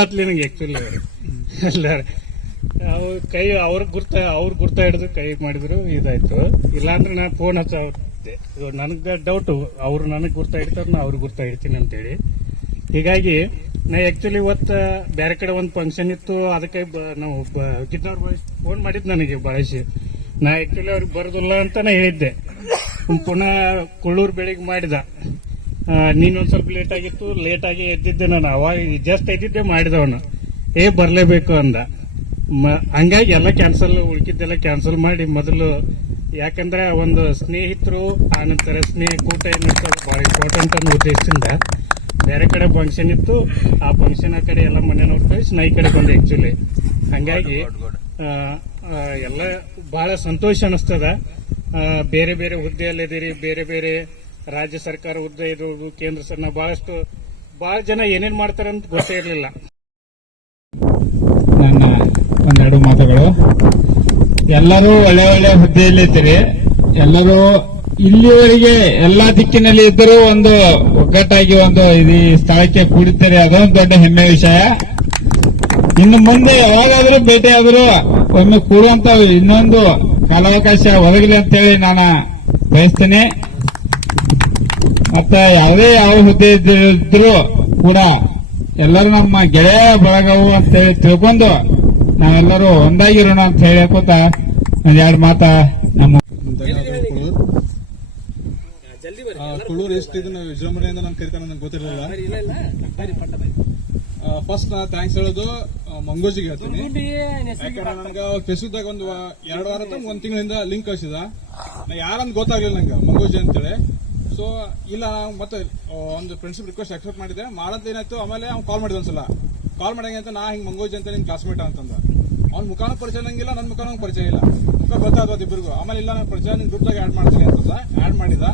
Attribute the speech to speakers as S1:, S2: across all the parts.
S1: ಗುರ್ತಾತ್ಲಿ ನನಗೆ ಆಕ್ಚುಲಿ ಎಲ್ಲ ಅವ್ರ ಕೈ, ಅವ್ರ ಗುರ್ತ ಅವ್ರ ಗುರ್ತ ಹಿಡಿದು ಕೈ ಮಾಡಿದ್ರು, ಇದಾಯ್ತು. ಇಲ್ಲಾಂದ್ರೆ ನಾನು ಫೋನ್ ಹಚ್ಚಿದ್ದೆ ನನಗೆ ಡೌಟು ಅವ್ರು ನನಗೆ ಗುರ್ತ ಹಿಡಿತಾರೆ ನಾ ಅವ್ರಿಗೆ ಗುರ್ತ ಹಿಡ್ತೀನಿ ಅಂತೇಳಿ. ಹೀಗಾಗಿ, ನಾ ಆಕ್ಚುಲಿ ಇವತ್ತು ಬೇರೆ ಕಡೆ ಒಂದು ಫಂಕ್ಷನ್ ಇತ್ತು, ಅದಕ್ಕೆ ನಾವು ಗಿಡ್ನವ್ರ ಫೋನ್ ಮಾಡಿದ್ ನನಗೆ ಬಳಸಿ ನಾ ಆಕ್ಚುಲಿ ಅವ್ರಿಗೆ ಬರೋದಿಲ್ಲ ಅಂತ ಹೇಳಿದ್ದೆ. ಪುನಃ ಕುಳ್ಳೂರು ಬೆಳಿಗ್ಗೆ ಮಾಡಿದ. ನೀನೊಂದ್ ಸ್ವಲ್ಪ ಲೇಟ್ ಆಗಿತ್ತು ಲೇಟ್ ಆಗಿ ಎದ್ದಿದ್ದೆ ನಾನು. ಅವಾಗ ಜಸ್ಟ್ ಎದ್ದಿದ್ದೆ ಮಾಡಿದವನು. ಏ ಬರಲೇಬೇಕು ಅಂದ. ಮ- ಹಂಗಾಗಿ ಎಲ್ಲ ಕ್ಯಾನ್ಸಲ್ ಉಳ್ಕಿದ್ದೆಲ್ಲ ಕ್ಯಾನ್ಸಲ್ ಮಾಡಿ ಮೊದಲು ಯಾಕಂದ್ರೆ ಒಂದು ಸ್ನೇಹಿತರು ಆನಂತರ ಸ್ನೇಹ ಕೂಟ ಏನಿರ್ತದೆ ಬಹಳ ಇಂಪಾರ್ಟೆಂಟ್ ಅನ್ನೋ ಉದ್ದೇಶದಿಂದ ಬೇರೆ ಕಡೆ ಫಂಕ್ಷನ್ ಇತ್ತು. ಆ ಫಂಕ್ಷನ್ ಆ ಕಡೆ ಎಲ್ಲ ಮನೆ ಕಳಿಸಿ ನಾ ಈ ಕಡೆ ಬಂದೆ ಆ್ಯಕ್ಚುಲಿ ಹಂಗಾಗಿ ಎಲ್ಲ ಬಹಳ ಸಂತೋಷ ಅನಿಸ್ತದ. ಬೇರೆ ಬೇರೆ ಹುದ್ದೆಯಲ್ಲಿದ್ದೀರಿ ಬೇರೆ ಬೇರೆ ರಾಜ್ಯ ಸರ್ಕಾರ ಹುದ್ದೆ ಇರೋದು ಕೇಂದ್ರ ನಾವು ಬಹಳಷ್ಟು ಬಹಳ ಜನ ಏನೇನು ಮಾಡ್ತಾರೆ ಅಂತ ಗೊತ್ತೇ ಇರಲಿಲ್ಲ.
S2: ನನ್ನ ಒಂದೆರಡು ಮಾತುಗಳು. ಎಲ್ಲರೂ ಒಳ್ಳೆ ಒಳ್ಳೆ ಹುದ್ದೆಯಲ್ಲಿದ್ದೀರಿ ಎಲ್ಲರೂ ಇಲ್ಲಿವರೆಗೆ ಎಲ್ಲಾ ದಿಕ್ಕಿನಲ್ಲಿ ಇದ್ದರೂ ಒಂದು ಒಗ್ಗಟ್ಟಾಗಿ ಒಂದು ಈ ಸ್ಥಳಕ್ಕೆ ಕೂಡಿದ್ದೀರಿ ಅದೊಂದು ದೊಡ್ಡ ಹೆಮ್ಮೆ ವಿಷಯ. ಇನ್ನು ಮುಂದೆ ಯಾವಾಗಾದರೂ ಭೇಟಿಯಾದರೂ ಒಮ್ಮೆ ಕೂಡುವಂತ ಇನ್ನೊಂದು ಕಾಲಾವಕಾಶ ಒದಗಲಿ ಅಂತೇಳಿ ನಾನು ಬಯಸ್ತೇನೆ. ಮತ್ತೆ ಯಾವುದೇ ಯಾವ ಹುದ್ದೆ ಇದ್ರೂ ಕೂಡ ಎಲ್ಲರೂ ನಮ್ಮ ಗೆಳೆಯ ಬಳಗವು ಅಂತ ಹೇಳಿ ತಿಳ್ಕೊಂಡು ನಾವೆಲ್ಲರೂ ಒಂದಾಗಿರೋಣ ಅಂತ ಹೇಳಿ ಹೇಳ್ಕೊತ ಒಂದೆರಡು ಮಾತ ನಮ್ಮ
S3: ಕೊಳ್ಳೂರು ಎಷ್ಟಿದ್ರು ನಾವು ವಿಜೃಂಭಣೆಯಿಂದ ನಮ್ಗೆ ಕರಿತಾನೆ ನಂಗೆ ಗೊತ್ತಿರಲಿಲ್ಲ. ಫಸ್ಟ್ ನಾ ಥ್ಯಾಂಕ್ಸ್ ಹೇಳೋದು ಮಂಗೋಜಿಗೆ ಹೇಳ್ತೀನಿ. ಯಾಕಂದ್ರೆ ನನಗೆ ಫೇಸ್ಬುಕ್ ದಾಗ ಒಂದು ಎರಡು ವಾರ ಒಂದು ಒಂದ್ ತಿಂಗಳಿಂದ ಲಿಂಕ್ ಕಳಿಸಿದ. ನಾ ಯಾರಂತ ಗೊತ್ತಾಗ್ಲಿಲ್ಲ ನಂಗೆ ಮಂಗೋಜಿ ಅಂತೇಳಿ. ಸೊ ಇಲ್ಲ ನಾವು ಮತ್ತೆ ಒಂದು ಫ್ರೆಂಡ್ಶಿಪ್ ರಿಕ್ವೆಸ್ಟ್ ಅಕ್ಸೆಪ್ಟ್ ಮಾಡಿದೆ. ಮಾಡೋದು ಏನಾಯ್ತು? ಆಮೇಲೆ ಅವ್ನು ಕಾಲ್ ಮಾಡಿದ ಒಂದ್ಸಲ. ಕಾಲ್ ಮಾಡಂಗೆ ಅಂತ ನಾ ಹಿಂಗೆ ಮಂಗೋಜಿ ಅಂತ ನಿನ್ ಕ್ಲಾಸ್ಮೇಟ್ ಅಂತಂದ. ಅವ್ನ ಮುಖಾನು ಪರಿಚಯ ನಂಗಿಲ್ಲ ನನ್ನ ಮುಖಾನು ಪರಿಚಯ ಇಲ್ಲ. ಮುಖ ಗೊತ್ತಾಗೋದು ಇಬ್ಬರಿಗೂ ಆಮೇಲೆ ಇಲ್ಲ, ನಾನು ಪರಿಚಯ ನಿನ್ ಗ್ರೂಪ್ದಾಗ ಆ್ಯಡ್ ಮಾಡ್ತೀನಿ ಅಂತಂದ ಆ್ಯಡ್ ಮಾಡಿದ.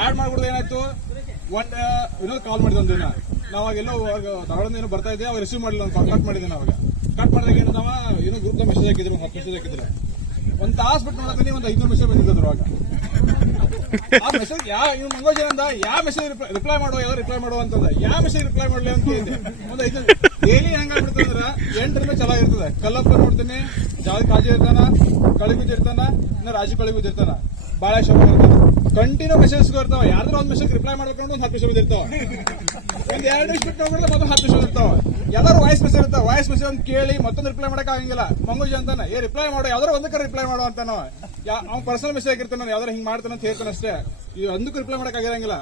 S3: ಆ್ಯಡ್ ಮಾಡ್ಬಿಡ್ದು ಏನಾಯ್ತು? ಒನ್ ಇನ್ನೊಂದು ಕಾಲ್ ಮಾಡಿದ ಒಂದಿನ ದಿನ. ನಾವಾಗ ಎಲ್ಲೋ ಧಾರವಾಡದಿಂದ ಏನೋ ಬರ್ತಾ ಇದ್ದೆ ಅವ್ರು ರಿಸೀವ್ ಮಾಡಿಲ್ಲ, ಒಂದು ಕಟ್ ಮಾಡಿದ್ದೀನಿ ಅವಾಗ ಕಟ್ ಮಾಡಿದಾಗ ಏನು ನಾವು ಏನೋ ಗ್ರೂಪ್ ದಾಗ ಮೆಸೇಜ್ ಹಾಕಿದ್ರು ಮೆಸೇಜ್ ಹಾಕಿದ್ರೆ. ಒಂದು ತಾಸು ಬಿಟ್ಟು ನೋಡತೀನಿ ಒಂದು ಐದು ಮೆಸೇಜ್ ಬಂದಿದ್ರು ಅವಾಗ ಆ ಮೆಸೇಜ್ ಯಾ ಇವ್ ಮಂಗೋಜ್ ಏನಂದ ಯಾವ ಮೆಸೇಜ್ ರಿಪ್ಲೈ ಮಾಡೋ ಯಾವ ರಿಪ್ಲೈ ಮಾಡುವ ಅಂತಂದ. ಯಾವ ಮೆಸೇಜ್ ರಿಪ್ಲೈ ಮಾಡ್ಲಿ ಅಂತ ಹೇಳಿದೆ ಒಂದ್ ಐದು ಡೈಲಿ ಹೆಂಗಾಗ್ಬಿಡ್ತದೆ ಅಂದ್ರ ಎಂಟರಿಂದ ಇರ್ತದೆ. ಕಲ್ಲಪ್ಪ ನೋಡ್ತೀನಿ ಜಾವ ಕಾಜಿ ಇರ್ತಾನ, ಕಳಿಗುಜ್ ಇರ್ತಾನ, ಇನ್ನ ರಾಜು ಕಳಿಗುಜ್ ಇರ್ತಾನ. ಬಾಳ ಶೋಭ ಇರ್ತಾನ. ಕಂಟಿನ್ಯೂ ಮೆಸೇಜ್ ಇರ್ತಾವ. ಯಾರ್ದಾರ ಒಂದ್ ಮೆಸೇಜ್ ರಿಪ್ಲೈ ಮಾಡ್ಕೊಂಡು ಒಂದ್ ಹತ್ತು ಮೆಸೇಜ್ ಇರ್ತಾವ ಒಂದ್ ಎರಡು ನಿಮಿಷ ಬಿಟ್ಟು ನೋಡಿದ್ರೆ ಮತ್ತೊಂದು ಹತ್ತು ಮೆಸೇಜ್ ಇರ್ತಾವ ಯಾವ್ದಾರು ವಾಯ್ಸ್ ಮೆಸೇಜ್ ಇರ್ತಾವ ವಾಯ್ಸ್ ಮೆಸೇಜ್ ಅಂತ ಕೇಳಿ, ಮತ್ತೊಂದು ರಿಪ್ಲೈ ಮಾಡಕ್ ಆಗಂಗಿಲ್ಲ. ಮಂಗೋಜ್ ಅಂತಾನೆ, ಏ ರಿಪ್ಲೈ ಮಾಡೋ ಯಾವ್ದಾರ ಒಂದಕ್ಕೆ ರಿಪ್ಲೈ ಮಾಡೋ ಅಂತಾನ. ಅವ್ನ ಪರ್ಸನಲ್ ಮೆಸೇಜ್ ಆಗಿರ್ತಾನೆ, ನಾನು ಯಾವ್ದಾರ ಹಿಂಗ್ ಮಾಡ್ತಾನೆ ಅಂತ ಹೇಳ್ತಾನೆ ಅಷ್ಟೇ. ಇದು ಅಂದಕ್ಕೆ ರಿಪ್ಲೈ ಮಾಡಕ್ ಆಗಿರಂಗಿಲ್ಲ.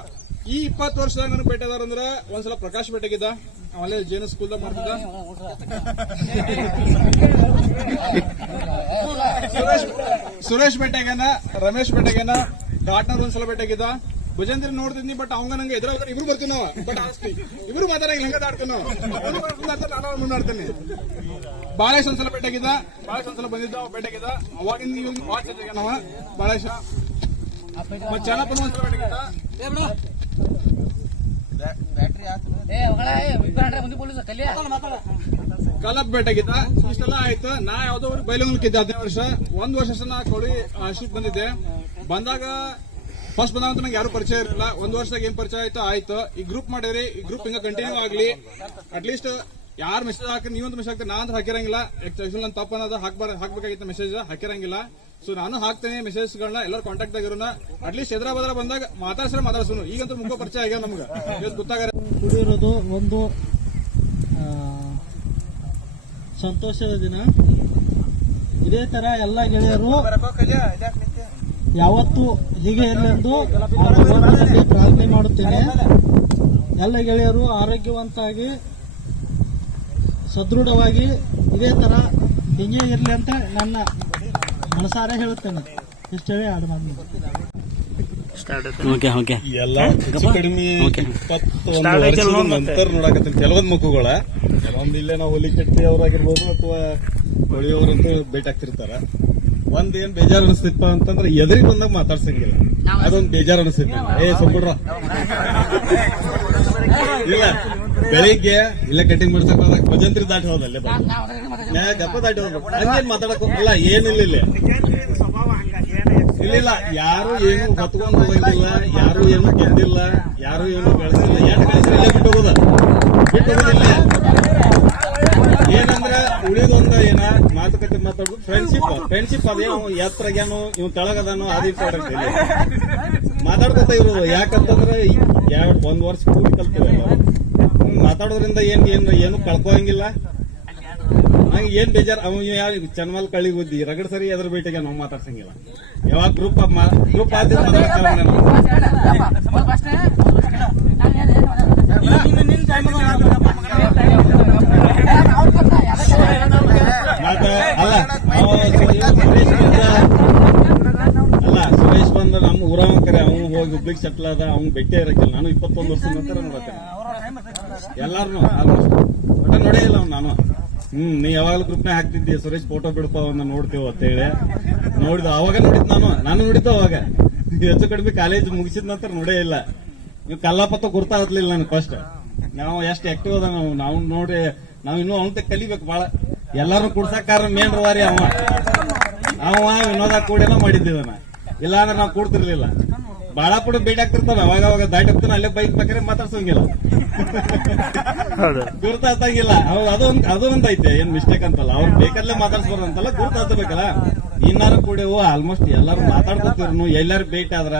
S3: ಈ ಇಪ್ಪತ್ತು ವರ್ಷದಾಗ ನನಗೆ ಭೇಟಿ ಅದಾರ ಒಂದ್ಸಲ ಪ್ರಕಾಶ್ ಭೇಟಿಗಿದ್ದ ಅವಲ್ಲೇ ಜೇನ ಸ್ಕೂಲ್ದಾಗ ಮಾಡ್ತಿದ್ದ. ಸುರೇಶ್ ಸುರೇಶ್ ರಮೇಶ್ ಭೇಟಿಯಾಗನ ಡಾಟ್ನರ್ ಒಂದ್ಸಲ ಭೇಟಿಯಾಗಿದ್ದ ಭುಜೇಂದ್ರ ನೋಡ್ತಿದ್ನಿ ಬಟ್ ಅವಂಗ ನಂಗೆ ಎದುರ ಇಬ್ರು ಬರ್ತೀವಿ ನಾವು. ಬಟ್ ಇಬ್ರು ಮಾತಾಡಂಗಿಲ್ಲ ಹಂಗ ಆಡ್ತೀವಿ ನಾವು ನಾನು ಮುಂದಾಡ್ತೇನೆ ಬಾಳೇಶ್ ಒಂದ್ಸಲ ಬೆಟ್ಟಾಗಿದ್ದ ಬಾಳೇಶ್ ಒಂದ್ಸಲ ಬಂದಿದ್ದ ಬೆಟ್ಟಾಗಿದ್ದ ಅವಾಗಿಂದ ನೀವು ವಾಚ್ ನಾವ. ಬಾಳೇಶ ಮತ್ತೆ ಚೆನ್ನಪ್ಪನ ಒಂದ್ಸಲ ಬೆಟ್ಟಾಗಿದ್ದ ಕಲಪ್ ಬೆಟ್ಟಾಗಿದ್ದ ಇಷ್ಟೆಲ್ಲ ಆಯ್ತು. ನಾ ಯಾವ್ದೋ ಬೈಲಂಗು ಕಿದ್ದೆ ಹದಿನೈದು ವರ್ಷ. ಒಂದ್ ವರ್ಷ ನಾ ಕೊಡಿ ಆಶಿಕ್ ಬಂದಿದ್ದೆ. ಬಂದಾಗ ಫಸ್ಟ್ ಬಂದಾಗ ಅಂತೂ ನಂಗೆ ಯಾರು ಪರಿಚಯ ಇರಲಿಲ್ಲ. ಒಂದ್ ವರ್ಷದಾಗ ಏನ್ ಪರಿಚಯ ಆಯ್ತು ಆಯ್ತು. ಈ ಗ್ರೂಪ್ ಮಾಡಿರಿ ಈ ಗ್ರೂಪ್ ಹಿಂಗ ಕಂಟಿನ್ಯೂ ಆಗ್ಲಿ. ಅಟ್ಲೀಸ್ಟ್ ಯಾರು ಮೆಸೇಜ್ ಹಾಕಿ ನೀವೊಂದು ಮೆಸೇಜ್ ಹಾಕ್ತಾರೆ ನಾನು ಹಾಕಿರಂಗಿಲ್ಲ. ಆಕ್ಚುಲಿ ನನ್ನ ತಪ್ಪನದ ಹಾಕ್ಬಾರ ಹಾಕ್ಬೇಕಾಗಿತ್ತು ಮೆಸೇಜ್ ಹಾಕಿರಂಗಿಲ್ಲ. ಸೊ ನಾನು ಹಾಕ್ತೇನೆ ಮೆಸೇಜ್ಗಳನ್ನ ಎಲ್ಲರೂ ಕಾಂಟ್ಯಾಕ್ಟ್ ಆಗಿರೋಣ ಅಟ್ಲೀಸ್ಟ್ ಎದ್ರ ಬಂದಾಗ ಮಾತಾಡ್ಸ್ರೆ ಮಾತಾಡ್ಸೋನು. ಈಗಂತೂ ಮುಖ ಪರಿಚಯ ಆಗ್ಯಾವ ನಮ್ಗೆ. ಇವತ್ತು ಗೊತ್ತಾಗ
S4: ಕುಡಿಯೋದು ಒಂದು
S5: ಸಂತೋಷದ ದಿನ. ಇದೇ ತರ ಎಲ್ಲ ಗೆಳೆಯರು ಯಾವತ್ತು ಹೀಗೆ ಇರಲೆಂದು ಪ್ರಾರ್ಥನೆ ಮಾಡುತ್ತೇನೆ. ಎಲ್ಲ ಗೆಳೆಯರು ಆರೋಗ್ಯವಂತಾಗಿ ಸದೃಢವಾಗಿ ಇದೇ ತರ ಹಿಂಗೆ ಇರಲಿ ಅಂತ ನನ್ನ ಮನಸಾರೆ ಹೇಳುತ್ತೇನೆ. ಇಷ್ಟವೇ ಹೇಳಿ ಆಡು ಮಾತು
S6: ಓಕೆ ಓಕೆ
S7: ಎಲ್ಲ ಕಡಿಮೆ ಇಪ್ಪತ್ತೊಂದು ವರ್ಷದ ನಂತರ ನೋಡಕತ್ತೀನಿ. ಕೆಲವೊಂದ್ ಮುಖಗಳ ಕೆಲವೊಂದು ಇಲ್ಲೇ ನಾವು ಹುಲಿ ಕಟ್ಟಿ ಅವ್ರಾಗಿರ್ಬೋದು ಅಥವಾ ಹೊಳಿಯವ್ರಂತೂ ಭೇಟಿ ಆಗ್ತಿರ್ತಾರ. ಒಂದ್ ಏನ್ ಬೇಜಾರ್ ಅನಿಸ್ತಿಪ್ಪ ಅಂತಂದ್ರೆ ಎದುರಿ ಬಂದಾಗ ಮಾತಾಡ್ಸಂಗಿಲ್ಲ. ಅದೊಂದ್ ಬೇಜಾರ್ ಅನಿಸ್ತಿತ್ತು ಏ ಸಂಬುಡ್ರ. ಇಲ್ಲ ಬೆಳಿಗ್ಗೆ ಇಲ್ಲ ಕಟಿಂಗ್ ಮಾಡ್ಸಕ್ ಹೋದಾಗ ಭಜಂತ್ರಿ ದಾಟಿ ಹೋದಲ್ಲೇ ಗಪ್ಪ ದಾಟಿ ಹೋದ ಹಂಗೇನ್ ಮಾತಾಡಕ್ ಹೋಗಲ್ಲ ಏನಿಲ್ಲ ಇಲ್ಲಿ ಇಲ್ಲ. ಇಲ್ಲ ಯಾರು ಏನು ಕತ್ಕೊಂಡು ಹೋಗಿಲ್ಲ ಯಾರು ಏನು ಗೆದ್ದಿಲ್ಲ ಯಾರು ಏನು ಬೆಳೆಸಿಲ್ಲ. ಏನು ಕಳಿಸಿಲ್ಲ ಬಿಟ್ಟು ಹೋಗೋದ? ಬಿಟ್ಟು ಹೋಗೋದಿಲ್ಲ. ಏನಂದ್ರ ಉಳಿದೊಂದ ಏನ? ಮಾತುಕತೆ ಮಾತಾಡೋದು ಫ್ರೆಂಡ್ಶಿಪ್ ಫ್ರೆಂಡ್ಶಿಪ್ ಅದೇನು ಎತ್ತರಗೇನು ಇವ್ ತೆಳಗದಾನು ಅದೇ ಇಂಪಾರ್ಟೆಂಟ್ ಇಲ್ಲ ಮಾತಾಡ್ಕೊತ ಇರೋದು ಯಾಕಂತಂದ್ರೆ ಎರಡು ಒಂದ್ ವರ್ಷ ಕೂಡಿ ಕಲ್ತೀವಿ ಎಲ್ಲರೂ. ಹ್ಮ್, ಮಾತಾಡೋದ್ರಿಂದ ಏನ್ ಏನ್ ಏನು ಕಳ್ಕೊಂಗಿಲ್ಲ ನಂಗೆ ಏನ್ ಬೇಜಾರ್ ಅವ್ ಯಾರು ಚನ್ಮಲ್ ಕಳ್ಳಿ ಬುದ್ಧಿ ರಗಡ್ ಸರಿ ಎದ್ರ ಬೇಟೆಗೆ ನಾವು ಮಾತಾಡ್ಸಂಗಿಲ್ಲ ಯಾವಾಗ ಗ್ರೂಪ್ ಗ್ರೂಪ್ ಆದ್ರೆ ಮತ್ತೆ ಅಲ್ಲ ಅವ ಸುರೇಶ್ ಬಂದ ಅಲ್ಲ ಸುರೇಶ್ ಬಂದ ನಮ್ಮ ಊರವ ಕರೆ ಹುಬ್ಳಿಗೆ ಸೆಟ್ಲ್ ಆದ ಅವ್ನು ಭೇಟಿ ಇರಕ್ಕಿಲ್ಲ. ನಾನು ಇಪ್ಪತ್ತೊಂದು ವರ್ಷದ ನಂತರ ನೋಡತ್ತೇನೆ ಎಲ್ಲಾರು ಆಲ್ಮೋಸ್ಟ್ ನೋಡೇ ಇಲ್ಲ ಅವ್ನು ನಾನು. ಹ್ಮ್ ನೀ ಯಾವಾಗಲೂ ಗ್ರೂಪ್ನ ಹಾಕ್ತಿದ್ದಿ ಸುರೇಶ್ ಫೋಟೋ ಬಿಡಪ್ಪ ಅವನ್ನ ನೋಡ್ತೇವೆ ಅಂತೇಳಿ ನೋಡಿದ ಅವಾಗ ನೋಡಿದ್ ನಾನು. ನಾನು ನೋಡಿದ್ದ ಅವಾಗ ಹೆಚ್ಚು ಕಡಿಮೆ ಕಾಲೇಜ್ ಮುಗಿಸಿದ ನಂತರ ನೋಡೇ ಇಲ್ಲ. ನೀವು ಕಲ್ಲಾಪತ್ತ ಗುರ್ತಾಗತ್ಲಿಲ್ಲ ನನಗೆ ಫಸ್ಟ್ ನಾವು ಎಷ್ಟು ಆಕ್ಟಿವ್ ಅದ ನಾವು. ನಾವು ನೋಡಿ ನಾವು ಇನ್ನೂ ಅವನ ಕಲಿಬೇಕು ಬಹಳ ಎಲ್ಲಾರು ಕುಡ್ಸಕ್ ಕಾರಣ ಮೇನ್ ರವಾರಿ ಅವ. ಅವ ವಿನೋದ ಕೂಡೆಲ್ಲ ಮಾಡಿದ್ದೇವೆ ಇಲ್ಲ ಅಂದ್ರೆ ನಾವು ಕೂಡ್ತಿರ್ಲಿಲ್ಲ. ಬಾಳ ಕೂಡ ಭೇಟಿ ಆಗ್ತಿರ್ತಾನ ಅವಾಗ ಅವಾಗ ದಾಟಿ ಹೋಗ್ತಾನೆ ಅಲ್ಲೇ ಬೈಕ್ ಬೇಕಾದ್ರೆ ಮಾತಾಡ್ಸಂಗಿಲ್ಲ. ಗುರ್ತಾಗಿಲ್ಲ ಅವ್ರು ಅದೊಂದ್ ಅದೊಂದ್ ಐತೆ ಏನ್ ಮಿಸ್ಟೇಕ್ ಅಂತಲ್ಲ. ಅವ್ರು ಬೇಕಲ್ಲೇ ಮಾತಾಡ್ಸ್ಬಾರ್ದು ಅಂತಲ್ಲ ಗುರುತಾತಬೇಕಲ್ಲ ಇನ್ನಾರು ಕೂಡ ಆಲ್ಮೋಸ್ಟ್ ಎಲ್ಲಾರು ಮಾತಾಡ್ಕೊತಿರ್ನು ಎಲ್ಲಾರು ಭೇಟಿ ಆದ್ರ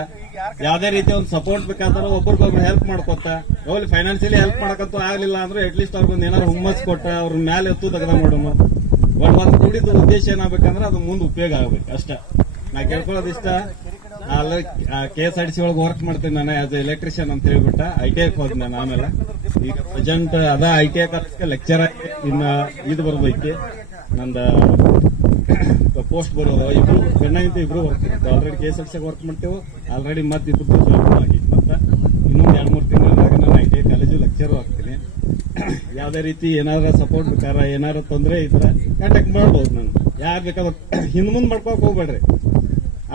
S7: ಯಾವ್ದೇ ರೀತಿ ಒಂದು ಸಪೋರ್ಟ್ ಬೇಕಾದ್ರೆ ಒಬ್ರಿಗೊಬ್ರು ಹೆಲ್ಪ್ ಮಾಡ್ಕೊತ ಅವ್ಲಿ ಫೈನಾನ್ಸಿಯಲಿ ಹೆಲ್ಪ್ ಮಾಡಕಂತೂ ಆಗ್ಲಿಲ್ಲ ಅಂದ್ರೆ ಅಟ್ಲೀಸ್ಟ್ ಅವ್ರಿಗೊಂದು ಏನಾರು ಹುಮ್ಮಸ್ ಕೊಟ್ಟ ಅವ್ರ ಮೇಲೆ ಎತ್ತು ತೆಗೆದ ಮಾಡೋಣ ಬಟ್ ಒಂದ್ ಕೂಡಿದ ಉದ್ದೇಶ ಏನಾಗ್ಬೇಕಂದ್ರೆ ಅದು ಮುಂದೆ ಉಪಯೋಗ ಆಗ್ಬೇಕು ಅಷ್ಟ. ನಾ ಕೇಳ್ಕೊಳ್ಳೋದು ಇಷ್ಟ. ಅಲ್ಲ ಕೆ ಎಸ್ ಆರ್ ಟಿ ಒಳಗೆ ವರ್ಕ್ ಮಾಡ್ತೀನಿ ನಾನು ಆಸ್ ಎಲೆಕ್ಟ್ರಿಷಿಯನ್ ಅಂತ ಹೇಳ್ಬಿಟ್ಟ ಐ ಟಿ ಐ ಹೋದ್ ನಾನು ಆಮೇಲೆ. ಈಗ ಪ್ರೆಸೆಂಟ್ ಅದ ಐ ಟಿ ಐ ಲೆಕ್ಚರ್ ಆಗಿ ಇನ್ನು ಇದು ಬರ್ಬೇಕು ನಂದ ಪೋಸ್ಟ್ ಬರೋದು. ಇಬ್ರು ಗಂಡ ಇಬ್ರು work already K S R C work ಮಾಡ್ತೇವೆ. ಆಲ್ರೆಡಿ ಮತ್ತೆ ಇಬ್ರು ಜಾಬ್ ಆಗೈತಿ ಮತ್ತೆ ಇನ್ನೊಂದು ಎರಡು ಮೂರು ತಿಂಗಳಾಗ ನಾನು I T I college lecture ಆಗ್ತೀನಿ ಯಾವುದೇ ರೀತಿ ಏನಾರ ಸಪೋರ್ಟ್ ಬೇಕಾರ, ಏನಾರ ತೊಂದರೆ ಇದ್ರೆ ಕಾಂಟ್ಯಾಕ್ಟ್ ಮಾಡ್ಬೋದು ನಾನು. ಯಾರು ಬೇಕಾದ್ರೆ ಹಿಂದ್ ಮುಂದೆ ಮಾಡ್ಕೊಕ್ ಹೋಗ್ಬೇಡ್ರಿ.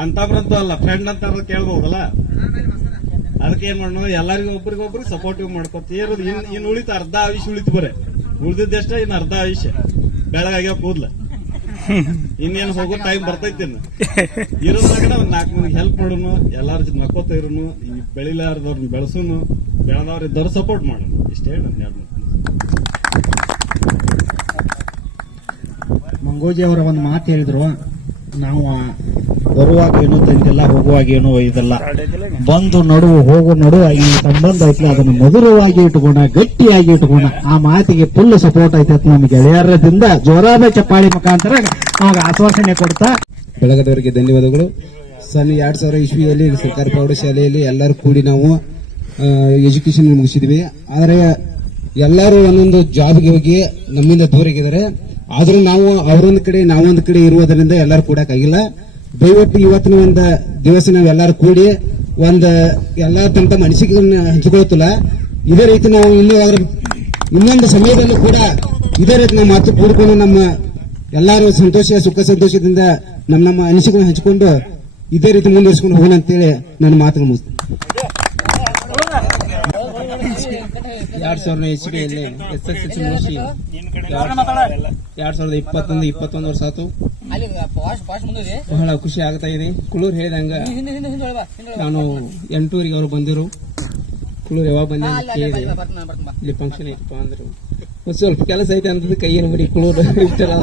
S7: ಅಂತವ್ರಂತೂ ಅಲ್ಲ ಫ್ರೆಂಡ್ ಅಂತ ಕೇಳ್ಬಹುದಲ್ಲ ಅದಕ್ಕೆ ಏನ್ ಮಾಡೋಣ, ಎಲ್ಲರಿಗೂ ಒಬ್ರಿಗೆ ಒಬ್ರಿಗೆ ಸಪೋರ್ಟಿವ್ ಮಾಡ್ಕೊತ ಇರೋದು ಇನ್ ಇನ್ ಉಳಿತು ಅರ್ಧ ಆಯುಷ್ ಉಳಿತು ಬರೇ. ಉಳಿದಿದ್ದಷ್ಟ ಇನ್ ಅರ್ಧ ಆಯುಷ್ಯ ಬೆಳಗಾಗ್ಯಾವ ಕೂದ್ಲ. ಇನ್ನೇನು ಹೋಗೋ ಟೈಮ್ ಬರ್ತೈತಿ ಇರೋದ್ರಾಗ ಒಂದ್ ನಾಲ್ಕು ಮಂದಿಗೆ ಹೆಲ್ಪ್ ಮಾಡೋನು, ಎಲ್ಲಾರ ಜೊತೆ ನಕ್ಕೋತ ಇರೋನು, ಈ ಬೆಳಿಲಾರ್ದವ್ರನ್ನ ಬೆಳೆಸೋನು, ಬೆಳೆದವ್ರ ಇದ್ದವ್ರು ಸಪೋರ್ಟ್ ಮಾಡೋಣ ಇಷ್ಟೇ ನನ್ನ ಎರಡು
S5: ಮಂಗೋಜಿ ಅವರ ಒಂದು ಮಾತು ಹೇಳಿದ್ರು. ನಾವು ಬರುವಾಗ ಏನು ತಂದಿಲ್ಲ ಹೋಗುವಾಗ ಏನು ಇದಲ್ಲ. ಬಂದು ನಡುವು ಹೋಗು ನಡುವ ಈ ಸಂಬಂಧ ಐತಿ, ಅದನ್ನು ಮಧುರವಾಗಿ ಇಟ್ಕೋಣ ಗಟ್ಟಿಯಾಗಿ ಇಟ್ಕೋಣ ಆ ಮಾತಿಗೆ ಫುಲ್ ಸಪೋರ್ಟ್ ಐತೆ ನಮ್ಮ ಗೆಳೆಯರದಿಂದ ಜೋರಾದ ಚಪ್ಪಾಳಿ ಮುಖಾಂತರ ಆಗ ಆಶ್ವಾಸನೆ ಕೊಡ್ತಾ.
S8: ಬೆಳಗದವರಿಗೆ ಧನ್ಯವಾದಗಳು. ಸನ್ ಎರಡ್ ಸಾವಿರ ಇಸ್ವಿಯಲ್ಲಿ ಸರ್ಕಾರಿ ಪ್ರೌಢಶಾಲೆಯಲ್ಲಿ ಎಲ್ಲರೂ ಕೂಡಿ ನಾವು ಎಜುಕೇಶನ್ ಮುಗಿಸಿದ್ವಿ. ಆದರೆ ಎಲ್ಲರೂ ಒಂದೊಂದು ಜಾಬ್ಗೆ ಹೋಗಿ ನಮ್ಮಿಂದ ದೂರಗಿದ್ದಾರೆ ಆದರೂ ನಾವು ಅವರೊಂದು ಕಡೆ, ನಾವೊಂದು ಕಡೆ ಇರುವುದರಿಂದ ಎಲ್ಲರೂ ಕೂಡಕ್ಕಾಗಿಲ್ಲ ದಯವಿಟ್ಟು ಇವತ್ತಿನ ಒಂದು ದಿವಸ ನಾವು ಎಲ್ಲರೂ ಕೂಡಿ ಒಂದು ಎಲ್ಲ ತಮ್ಮ ತಮ್ಮ ಅನಿಸಿಕೆಗಳನ್ನ ಹಂಚಿಕೊಳ್ತಿಲ್ಲ ಇದೇ ರೀತಿ ನಾವು ಇನ್ನೂ ಅದ್ರ ಇನ್ನೊಂದು ಸಮಯದಲ್ಲೂ ಕೂಡ ಇದೇ ರೀತಿ ನಾವು ಮಾತು ಕೂಡಿಕೊಂಡು ನಮ್ಮ ಎಲ್ಲರೂ ಸಂತೋಷ ಸುಖ ಸಂತೋಷದಿಂದ ನಮ್ಮ ನಮ್ಮ ಅನಿಸಿಕೊಂಡು ಹಂಚಿಕೊಂಡು ಇದೇ ರೀತಿ ಮುಂದುವರಿಸಿಕೊಂಡು ಹೋಗೋಣ ಅಂತೇಳಿ ನನ್ನ ಮಾತನ್ನು ಮುಗಿಸ್ತೀನಿ. ಎರಡ್ ಸಾವಿರದ ಎಚ್ ಡಿಯಲ್ಲಿ ಎಸ್ ಎಸ್ ಎಚ್ ಮುಗಿಸಿ ಎರಡ್ ಸಾವಿರದ ಇಪ್ಪತ್ತೊಂದು ಇಪ್ಪತ್ತೊಂದು ವರ್ಷ ಆತು ಬಹಳ ಖುಷಿ ಆಗ್ತಾ ಇದೆ. ಕುಳೂರ್ ಹೇಳಿದಂಗ ನಾನು ಎಂಟೂರಿಗೆ ಅವರು ಬಂದಿರು. ಕುಳೂರ್ ಯಾವಾಗ ಬಂದ ಅಂತ ಕೇಳಿದೆ. ಇಲ್ಲಿ ಫಂಕ್ಷನ್ ಇತ್ತು ಅಂದ್ರು. ಸ್ವಲ್ಪ ಕೆಲಸ ಐತೆ ಅಂತಂದ್ರೆ ಕೈಯನ್ನು ಬರೀ ಕುಳೂರ್ ಇಷ್ಟಲ್ಲ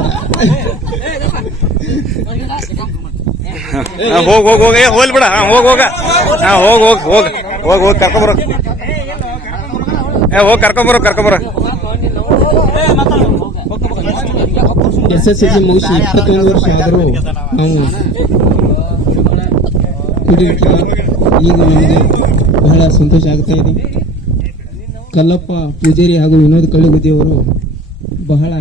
S6: ಹೋಗ್ ಹೋಗ್ ಹೋಗ ಹೋಲ್ ಬಿಡ. ಹಾ ಹೋಗ್ ಹೋಗ. ಹಾ ಹೋಗ್ ಹೋಗ್ ಹೋಗ್ ಹೋಗ್ ಹೋಗ್ ಕರ್ಕೊಂಬರೋ. ಏ ಹೋಗ್ ಕರ್ಕೊಂಬರೋ ಕರ್ಕೊಂಬರೋ.
S8: ಎಸ್ ಎಸ್ ಎಲ್ ಸಿ ಮುಗಿಸಿ ಇಪ್ಪತ್ತೊಂದು ವರ್ಷ ಆದರೂ ನಾವು ಕುಡಿಯುತ್ತಾ ಈಗ ನಮಗೆ ಬಹಳ ಸಂತೋಷ ಆಗ್ತಾ ಇದೆ. ಕಲ್ಲಪ್ಪ ಪೂಜಾರಿ ಹಾಗೂ ವಿನೋದ್ ಕಳ್ಳಿಗುದ್ದಿಯವರು ಬಹಳ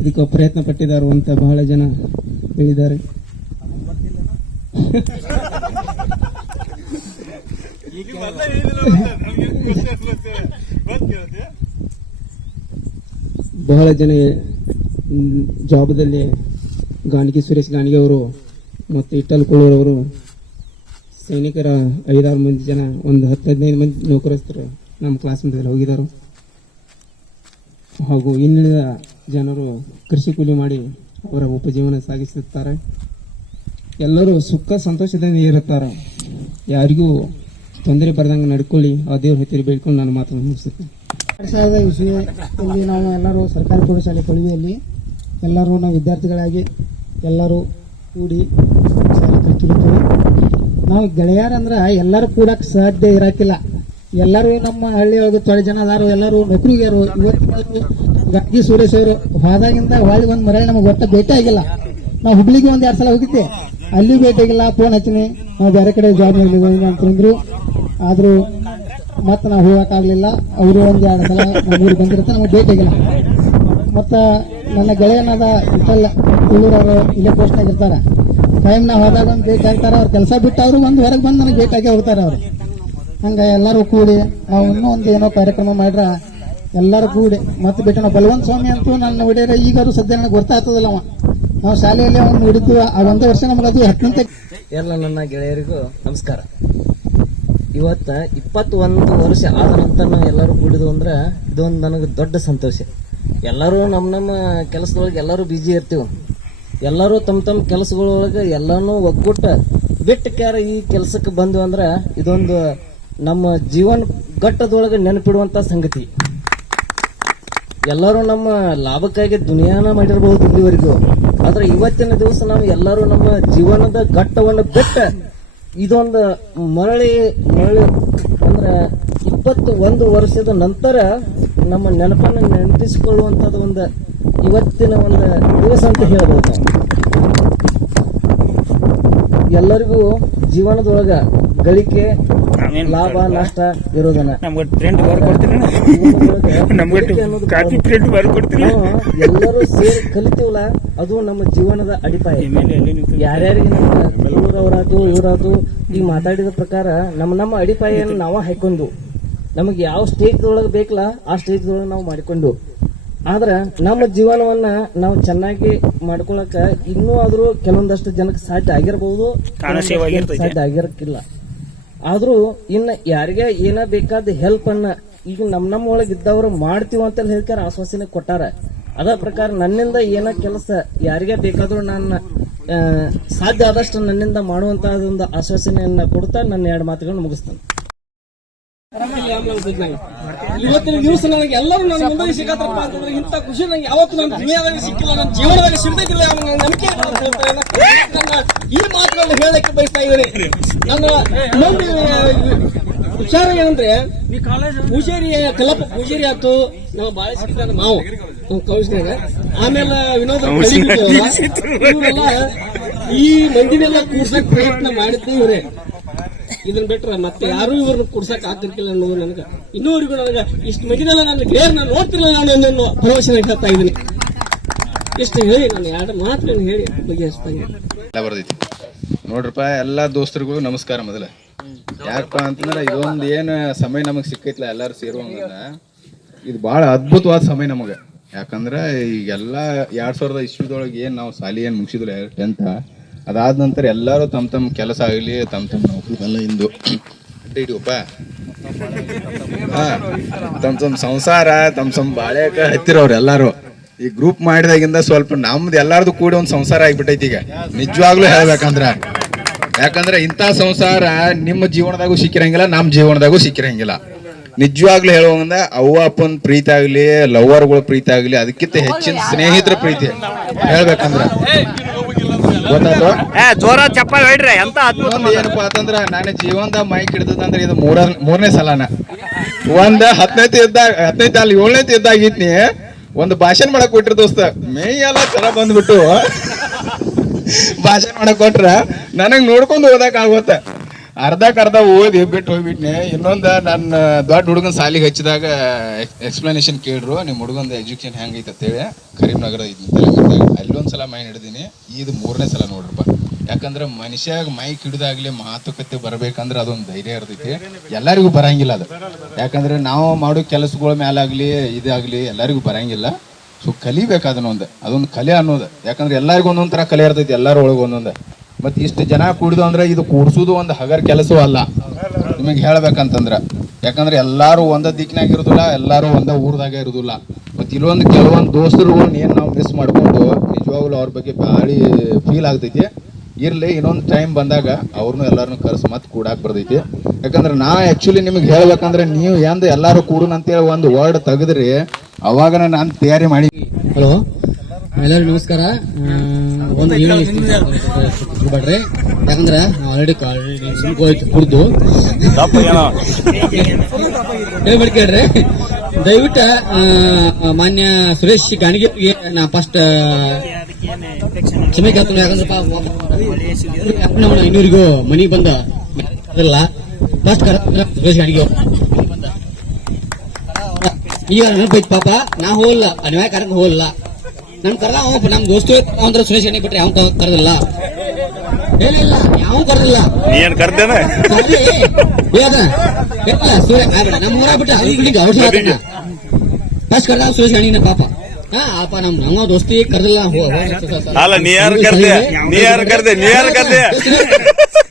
S8: ಇದಕ್ಕೆ ಪ್ರಯತ್ನ ಪಟ್ಟಿದ್ದಾರೆ ಅಂತ ಬಹಳ ಜನ ಹೇಳಿದ್ದಾರೆ. ಬಹಳ ಜನ ಜಾಬದಲ್ಲಿ ಗಾಣಿಗೆ ಸುರೇಶ್ ಗಾಣಿಗೆ ಅವರು ಮತ್ತು ಇಟ್ಟಲ್ ಅವರು ಸೈನಿಕರ ಐದಾರು ಮಂದಿ ಜನ, ಒಂದು ಹತ್ತು ಹದಿನೈದು ಮಂದಿ ನೌಕರಸ್ಥರು ನಮ್ಮ ಕ್ಲಾಸ್ ಮಂದಿಯಲ್ಲಿ ಹೋಗಿದ್ದಾರೆ. ಹಾಗೂ ಇನ್ನುಳಿದ ಜನರು ಕೃಷಿ ಕೂಲಿ ಮಾಡಿ ಅವರ ಉಪಜೀವನ ಸಾಗಿಸುತ್ತಾರೆ. ಎಲ್ಲರೂ ಸುಖ ಸಂತೋಷದಿಂದ ಇರುತ್ತಾರೆ. ಯಾರಿಗೂ ತೊಂದರೆ ಬರದಂಗೆ ನಡ್ಕೊಳ್ಳಿ, ಆ ದೇವ್ರ ಹತ್ತಿರ ಬೇಡ್ಕೊಂಡು ನಾನು ಮಾತನ್ನು ಮುಗಿಸುತ್ತೇನೆ.
S9: ಎರಡು ಸಾವಿರದ ಇಸ್ವಿಯಲ್ಲಿ ನಾವು ಎಲ್ಲರೂ ಸರ್ಕಾರಿ ಪ್ರೌಢಶಾಲೆ ಕೊಳವೆಯಲ್ಲಿ ಎಲ್ಲರೂ ನಾವು ವಿದ್ಯಾರ್ಥಿಗಳಾಗಿ ಎಲ್ಲರೂ ಕೂಡಿ ಶಾಲೆ ಕಲಿತಿರುತ್ತೇವೆ. ನಾವು ಗೆಳೆಯರಂದ್ರೆ ಎಲ್ಲರೂ ಕೂಡಕ್ಕೆ ಸಾಧ್ಯ ಇರಕ್ಕಿಲ್ಲ ಎಲ್ಲರೂ ನಮ್ಮ ಹಳ್ಳಿಯೊಳಗೆ ತೊಳೆ ಜನ ಅದಾರು ಎಲ್ಲರೂ ನೌಕರಿಗಾರು ಇವತ್ತು ಗಾಂಧಿ ಸುರೇಶ್ ಅವರು ಹೋದಾಗಿಂದ ಹೊಳ್ಳಿ ಒಂದು ಮರಳಿ ನಮಗೆ ಒಟ್ಟ ಭೇಟಿ ಆಗಿಲ್ಲ. ನಾವು ಹುಬ್ಳಿಗೆ ಒಂದ್ ಎರಡು ಸಲ ಹೋಗಿದ್ದೆ. ಅಲ್ಲಿ ಭೇಟಿ ಆಗಿಲ್ಲ ಫೋನ್ ಹಚ್ಚಿನಿ. ನಾವು ಬೇರೆ ಕಡೆ ಜಾಬ್ ಮಾಡಿದ್ವಿ ಅಂತಂದ್ರು ಆದರೂ ಮತ್ತೆ ನಾವು ಹೋಗಕ್ಕಾಗಲಿಲ್ಲ ಅವರು ಒಂದ್ ಎರಡು ಸಲ ನಮ್ಮೂರಿಗೆ ಬಂದಿರುತ್ತೆ, ನಮಗೆ ಭೇಟಿ ಆಗಿಲ್ಲ. ಮತ್ತ ನನ್ನ ಗೆಳೆಯನಾದ ವಿಠಲ್ ಅವರು ಇಲ್ಲೇ ಪೋಸ್ಟ್ನಾಗ ಇರ್ತಾರೆ ಟೈಮ್ ನಾವು ಹೋದಾಗ ಒಂದು ಬೇಕಾಗ್ತಾರೆ, ಅವ್ರು ಕೆಲಸ ಬಿಟ್ಟು ಅವರು ಒಂದು ಹೊರಗೆ ಬಂದು ನನಗೆ ಭೇಟಿಯಾಗಿ ಹೋಗ್ತಾರೆ ಅವರು. ಹಂಗ ಎಲ್ಲರೂ ಕೂಡಿ ನಾವು ಇನ್ನೂ ಒಂದು ಏನೋ ಕಾರ್ಯಕ್ರಮ ಮಾಡ್ರೆ ಎಲ್ಲರೂ ಕೂಡಿ, ಮತ್ತೆ ಬಿಟ್ಟು ನಾವು ಬಲವಂತ ಸ್ವಾಮಿ ಅಂತೂ ನನ್ನ ಹೊಡೆಯರೆ ಈಗಾರು ಸದ್ಯ ನನಗೆ ಗೊತ್ತಾಗ್ತದಲ್ಲ ಅವ. ನಾವು ಶಾಲೆಯಲ್ಲಿ ಅವ್ನು ನೋಡಿದ್ದು ಆ ಒಂದು ವರ್ಷ ನಮಗೆ ಅದು ಹತ್ತಂತೆ
S10: ಎಲ್ಲ ನನ್ನ ಗೆಳೆಯರಿಗೂ ನಮಸ್ಕಾರ. ಇವತ್ತ ಇಪ್ಪತ್ತೊಂದು ವರ್ಷ ಆದ ನಂತರ ನಾವು ಎಲ್ಲರೂ ಕೂಡಿದ್ವು ಅಂದ್ರೆ ಇದೊಂದು ನನಗೆ ದೊಡ್ಡ ಸಂತೋಷ. ಎಲ್ಲರೂ ನಮ್ಮ ನಮ್ಮ ಕೆಲಸದೊಳಗೆ ಎಲ್ಲರೂ ಬಿಜಿ ಇರ್ತೀವಿ. ಎಲ್ಲರೂ ತಮ್ಮ ತಮ್ಮ ಕೆಲಸಗಳೊಳಗೆ ಎಲ್ಲನೂ ಒಗ್ಗೂಟ ಬಿಟ್ಟು ಕ್ಯಾರ ಈ ಕೆಲಸಕ್ಕೆ ಬಂದು ಅಂದ್ರೆ ಇದೊಂದು ನಮ್ಮ ಜೀವನ ಘಟ್ಟದೊಳಗೆ ನೆನಪಿಡುವಂಥ ಸಂಗತಿ. ಎಲ್ಲರೂ ನಮ್ಮ ಲಾಭಕ್ಕಾಗಿ ದುನಿಯಾನ ಮಾಡಿರಬಹುದು ಇಲ್ಲಿವರೆಗೂ ಆದ್ರೆ ಇವತ್ತಿನ ದಿವಸ ನಾವು ಎಲ್ಲರೂ ನಮ್ಮ ಜೀವನದ ಘಟ್ಟವನ್ನು ಬಿಟ್ಟು ಇದೊಂದು ಮರಳಿ ಮರಳಿ ಅಂದ್ರೆ ಇಪ್ಪತ್ತು ಒಂದು ವರ್ಷದ ನಂತರ ನಮ್ಮ ನೆನಪನ್ನು ನೆನಪಿಸಿಕೊಳ್ಳುವಂಥದ್ದು ಒಂದು ಇವತ್ತಿನ ಒಂದು ದಿವಸ ಅಂತ ಹೇಳ್ಬೋದು ನಾವು. ಎಲ್ಲರಿಗೂ ಜೀವನದೊಳಗ ಗಳಿಕೆ ಲಾಭ ನಷ್ಟ ಇರೋದನ್ನ. ಎಲ್ಲರೂ ಸೇರಿ ಕಲಿತೀವಲ್ಲ ಅದು ನಮ್ಮ ಜೀವನದ ಅಡಿಪಾಯ. ಯಾರ್ಯಾರಿಗೆ ನಮ್ಮ ಕೆಲವರವರಾತು ಇವರಾತು ಈಗ ಮಾತಾಡಿದ ಪ್ರಕಾರ ನಮ್ಮ ನಮ್ಮ ಅಡಿಪಾಯನ್ನು ನಾವು ಹಾಕೊಂಡು ನಮಗೆ ಯಾವ ಸ್ಟೇಜ್ ಒಳಗೆ ಬೇಕಲ್ಲ ಆ ಸ್ಟೇಜ್ ಒಳಗೆ ನಾವು ಮಾಡಿಕೊಂಡು. ಆದ್ರೆ ನಮ್ಮ ಜೀವನವನ್ನ ನಾವು ಚೆನ್ನಾಗಿ ಮಾಡ್ಕೊಳಕ ಇನ್ನೂ ಆದ್ರೂ ಕೆಲವೊಂದಷ್ಟು ಜನಕ್ಕೆ ಸಾಧ್ಯ ಆಗಿರಬಹುದು ಸಾಧ್ಯ ಆಗಿರಕ್ಕಿಲ್ಲ. ಆದ್ರೂ ಇನ್ನ ಯಾರಿಗೆ ಏನ ಬೇಕಾದ ಹೆಲ್ಪ್ ಅನ್ನ ಈಗ ನಮ್ ನಮ್ಮ ಒಳಗೆ ಇದ್ದವರು ಮಾಡ್ತೀವಿ ಅಂತ ಹೇಳ್ಕಾರ ಆಶ್ವಾಸನೆ ಕೊಟ್ಟಾರ. ಅದ ಪ್ರಕಾರ ನನ್ನಿಂದ ಏನ ಕೆಲಸ ಯಾರಿಗೆ ಬೇಕಾದ್ರೂ ನನ್ನ ಸಾಧ್ಯ ಆದಷ್ಟು ನನ್ನಿಂದ ಮಾಡುವಂತಹ ಒಂದು ಆಶ್ವಾಸನೆಯನ್ನ ಕೊಡ್ತಾ ನನ್ನ ಎರಡು ಮಾತುಗಳನ್ನ ಮುಗಿಸ್ತಾನೆ.
S11: ಇವತ್ತಿನ ನ್ಯೂಸ್ ನನಗೆ ಎಲ್ಲರೂ ನನ್ನ ಮುಂದೆ ಸಿಗತ್ತಪ್ಪ ಅಂತಂದ್ರೆ ಇಂಥ ಖುಷಿ ನಂಗೆ ಯಾವತ್ತೂ ನನ್ನ ದುನಿಯಾದಾಗ ಸಿಕ್ಕಿಲ್ಲ ನನ್ನ ಜೀವನದಾಗ ಸಿಗ್ತಿಲ್ಲ ನನ್ನ ನಂಬಿಕೆ ನನ್ನ ಈ ಮಾತುಗಳನ್ನು ಹೇಳಕ್ಕೆ ಬಯಸ್ತಾ ಇದ್ದೀನಿ. ನನ್ನ ಇನ್ನೊಂದು ವಿಚಾರ ಏನಂದ್ರೆ ಪೂಜಾರಿ ಕಲಪ ಪೂಜಾರಿ ಆಯ್ತು. ನಾವು ಬಾಳ ಸಿಕ್ಕ ಮಾವು ಕೌನ್ಸಿಲಾಗ ಆಮೇಲೆ ವಿನೋದ ಇವರೆಲ್ಲ ಈ ಮಂದಿನೆಲ್ಲ ಕೂರ್ಸಕ್ ಪ್ರಯತ್ನ ಮಾಡಿದ್ದೆ ಇವರೇ. ಇದನ್ನ ಬಿಟ್ರೆ ಮತ್ತೆ ಯಾರು ಇವ್ರನ್ನ ಕುಡ್ಸಕ್ ಆಗ್ತಿರ್ಕಿಲ್ಲ ಅನ್ನೋದು ನನಗೆ ಇನ್ನೂವರೆಗೂ ನನಗೆ ಇಷ್ಟು ಮಗಿದೆಲ್ಲ ನನ್ನ ಗೇರ್ ನಾನು ನೋಡ್ತಿರಲ್ಲ ನಾನು ಅನ್ನೋ ಭರವಸೆ ಹೇಳ್ತಾ ಇದ್ದೀನಿ. ಇಷ್ಟು ಹೇಳಿ, ನಾನು ಎರಡು ಮಾತ್ರ ಹೇಳಿ ಬಗೆಹರಿಸ್ತಾ
S12: ಬರ್ದೈತಿ. ನೋಡ್ರಪ್ಪ, ಎಲ್ಲಾ ದೋಸ್ತರಿಗೂ ನಮಸ್ಕಾರ ಮೊದಲ. ಯಾಕಪ್ಪ ಅಂತಂದ್ರೆ ಇದೊಂದು ಏನು ಸಮಯ ನಮಗ್ ಸಿಕ್ಕೈತ್ಲ ಎಲ್ಲಾರು ಸೇರುವಂಗ ಇದು ಬಹಳ ಅದ್ಭುತವಾದ ಸಮಯ ನಮಗ. ಯಾಕಂದ್ರ ಈಗೆಲ್ಲ ಎರಡ್ ಸಾವಿರದ ಇಸ್ವಿದೊಳಗೆ ಏನ್ ನಾವು ಸಾಲಿ ಏನ್ ಮುಗಿಸಿದ್ಲ ಟೆಂತ್ ಅದಾದ ನಂತರ ಎಲ್ಲರೂ ತಮ್ಮ ತಮ್ಮ ಕೆಲಸ ಆಗಲಿ ತಮ್ಮ ತಮ್ಮ ನೌಕರಿ ಎಲ್ಲ ಇಂದು ಅಡ್ಡ ತಮ್ಮ ತಮ್ಮ ತಮ್ ತಮ್ ಸಂಸಾರ ತಮ್ಮ ತಮ್ಮ ಬಾಳೆಕ ಹತ್ತಿರೋರು ಎಲ್ಲರೂ. ಈ ಗ್ರೂಪ್ ಮಾಡಿದಾಗಿಂದ ಸ್ವಲ್ಪ ನಮ್ದು ಎಲ್ಲಾರ್ದು ಕೂಡಿ ಒಂದು ಸಂಸಾರ ಆಗಿಬಿಟ್ಟೈತಿ ಈಗ. ನಿಜವಾಗ್ಲೂ ಹೇಳ್ಬೇಕಂದ್ರ. ಯಾಕಂದ್ರೆ ಇಂಥ ಸಂಸಾರ ನಿಮ್ಮ ಜೀವನದಾಗೂ ಸಿಕ್ಕಿರಂಗಿಲ್ಲ ನಮ್ಮ ಜೀವನದಾಗೂ ಸಿಕ್ಕಿರಂಗಿಲ್ಲ. ನಿಜವಾಗ್ಲೂ ಹೇಳುವಂಗ ಅವ್ವ ಅಪ್ಪನ ಪ್ರೀತಿ ಆಗಲಿ ಲವರ್ಗಳ ಪ್ರೀತಿ ಆಗಲಿ ಅದಕ್ಕಿಂತ ಹೆಚ್ಚಿನ ಸ್ನೇಹಿತರ ಪ್ರೀತಿ. ಹೇಳ್ಬೇಕಂದ್ರ. ಗೊತ್ತಾಯ್ತು?
S6: ಏ ಜೋರ ಚಪ್ಪಾಳೆ ಹೇಳ್ರಿ ಎಂತ ಅದ್ಭುತ
S12: ಇನ್ನೊಂದು ಏನಪ್ಪಾ ಅಂತಂದ್ರ ನಾನು ಜೀವನದ ಮೈಕ್ ಹಿಡಿದಂದ್ರೆ ಇದು ಮೂರ ಮೂರನೇ ಸಲನ. ಒಂದ್ ಹತ್ತನೇತಿ ಇದ್ದಾಗ ಹತ್ತನೇತಿ ಅಲ್ಲಿ ಏಳನೇತಿ ಇದ್ದಾಗ ಇದ್ನಿ ಒಂದು ಭಾಷಣ ಮಾಡಕ್ ಕೊಟ್ರಿ ದೋಸ್ತ. ಮೇ ಎಲ್ಲ ತರ ಬಂದ್ಬಿಟ್ಟು ಭಾಷಣ ಮಾಡಕ್ ಕೊಟ್ರ ನನಗ್ ನೋಡ್ಕೊಂಡು ಓದಕ್ ಆಗೋತ ಅರ್ಧಕ್ ಅರ್ಧ ಓದಿ ಬಿಟ್ಟು ಹೋಗ್ಬಿಟ್ನೆ. ಇನ್ನೊಂದು ನನ್ನ ದೊಡ್ಡ ಹುಡುಗನ ಸಾಲಿಗೆ ಹಚ್ಚಿದಾಗ ಎಕ್ಸ್ಪ್ಲನೇಷನ್ ಕೇಳ್ರು ನಿಮ್ಮ ಹುಡುಗಂದ ಎಜುಕೇಶನ್ ಹೆಂಗೈತೆ? ಅಂತೇಳಿ ಕರೀಂನಗರ ಅಲ್ಲೊಂದು ಸಲ ಮೈ ಹಿಡಿದೀನಿ ಇದು ಮೂರನೇ ಸಲ ನೋಡ್ರಪ್ಪ. ಯಾಕಂದ್ರೆ ಮನುಷ್ಯಾಗ ಮೈಕ್ ಹಿಡಿದಾಗ್ಲಿ ಮಾತುಕತೆ ಬರ್ಬೇಕಂದ್ರೆ ಅದೊಂದು ಧೈರ್ಯ ಇರ್ತೈತಿ. ಎಲ್ಲರಿಗೂ ಬರಂಗಿಲ್ಲ ಅದು. ಯಾಕಂದ್ರೆ ನಾವು ಮಾಡೋ ಕೆಲಸಗಳ ಮೇಲಾಗ್ಲಿ ಇದಾಗ್ಲಿ ಎಲ್ಲರಿಗೂ ಬರಂಗಿಲ್ಲ. ಸೊ ಕಲಿಬೇಕು ಅದನ್ನೊಂದು, ಅದೊಂದು ಕಲೆ ಅನ್ನೋದು. ಯಾಕಂದ್ರೆ ಎಲ್ಲರಿಗೂ ಒಂದೊಂದು ತರ ಕಲೆ ಇರ್ತೈತಿ, ಎಲ್ಲರ ಒಳಗೆ ಒಂದೊಂದು. ಮತ್ತೆ ಇಷ್ಟು ಜನ ಕೂಡಿದು ಅಂದ್ರೆ ಇದು ಕೂಡಿಸೋದು ಒಂದು ಹಗರ್ ಕೆಲಸವೂ ಅಲ್ಲ. ನಿಮಗೆ ಹೇಳ್ಬೇಕಂತಂದ್ರೆ, ಯಾಕಂದ್ರೆ ಎಲ್ಲಾರು ಒಂದ ದಿಕ್ಕಿನಾಗ ಇರುದಿಲ್ಲ, ಎಲ್ಲರೂ ಒಂದ ಊರ್ದಾಗ ಇರುದಿಲ್ಲ. ಮತ್ತೆ ಇಲ್ಲೊಂದು ಕೆಲವೊಂದು ದೋಸ್ತರುಗಳನ್ನ ಏನು ನಾವು ಮಿಸ್ ಮಾಡ್ಕೊಂಡು, ನಿಜವಾಗ್ಲೂ ಅವ್ರ ಬಗ್ಗೆ ಭಾರಿ ಫೀಲ್ ಆಗ್ತೈತಿ. ಇರ್ಲಿ, ಇನ್ನೊಂದು ಟೈಮ್ ಬಂದಾಗ ಅವ್ರನ್ನೂ ಎಲ್ಲರನ್ನೂ ಕರೆಸಿ ಮತ್ತೆ ಕೂಡಾಕ್ ಬರ್ತೈತಿ. ಯಾಕಂದ್ರೆ ನಾ ಆ್ಯಕ್ಚುಲಿ ನಿಮಗೆ ಹೇಳ್ಬೇಕಂದ್ರೆ ನೀವು ಎಂದ ಎಲ್ಲರೂ ಕೂಡನ್ ಅಂತೇಳಿ ಒಂದು ವರ್ಡ್ ತೆಗೆದ್ರಿ ಅವಾಗ ನಾನು ತಯಾರಿ ಮಾಡಿ
S13: ಹಲೋ ಎಲ್ಲರಿಗೂ ನಮಸ್ಕಾರ. ಒಂದು ಬಿಡ್ರಿ ಯಾಕಂದ್ರೆ ಆಲ್ರೆಡಿ ಹೋಯ್ತು ಕುಡ್ದು. ಹೇಳ್ಬೇಡಿ ಕೇಳ್ರಿ. ದಯವಿಟ್ಟು ಮಾನ್ಯ ಸುರೇಶ್ ಗಾಣಿಗೆ ನಾ ಫಸ್ಟ್ ಕ್ಷಮೆ ಕೇಳ್ತೀನಿ. ಯಾಕಂದ್ರೆ ಇನ್ನೂರಿಗೂ ಮನೆಗೆ ಬಂದ. ಅದಲ್ಲ ಫಸ್ಟ್ ಕರ ಸುರೇಶ್ ಗಾಣಿಗೆ ಈಗ ನೆನಪೈತ್ ಪಾಪ ನಾ ಹೋಗಲ್ಲ. ಅನ್ಯಾಯ ಕಾರಣ ಹೋಗಲ್ಲ. ನಮ್ ಕರ್ದ ಅವ ನಮ್ ದೋಸ್ತು ಅವಂದ್ರ ಸುರೇಶ್ ಎಣ್ಣೆ ಬಿಟ್ರೆ ಯಾವ ಕರೆದಿಲ್ಲ? ಹೇಳಿಲ್ಲ ಯಾವ ಕರೆದಿಲ್ಲ?
S6: ಏನ್ ಕರ್ದೇನ?
S13: ಕರ್ದಿ ಯಾವ್ದ ಇಲ್ಲ ಸೂರ್ಯ ಆಗ್ಬೇಡ ನಮ್ಮ ಊರಾಗ ಬಿಟ್ರೆ ಅವ್ರ ಬಿಡಿಗೆ ಅವ್ರ ಫಸ್ಟ್ ಕರ್ದ ಸುರೇಶ್ ಎಣ್ಣಿನ ಪಾಪ. ಹಾ ಅಪ್ಪ ನಮ್ ನಮ್ಮ ದೋಸ್ತಿ ಕರೆದಿಲ್ಲ
S6: ಅಲ್ಲ ನೀ ಯಾರು ಕರ್ದೆ? ನೀ ಯಾರು ಕರ್ದೆ? ನೀ ಯಾರು ಕರ್ದೆ?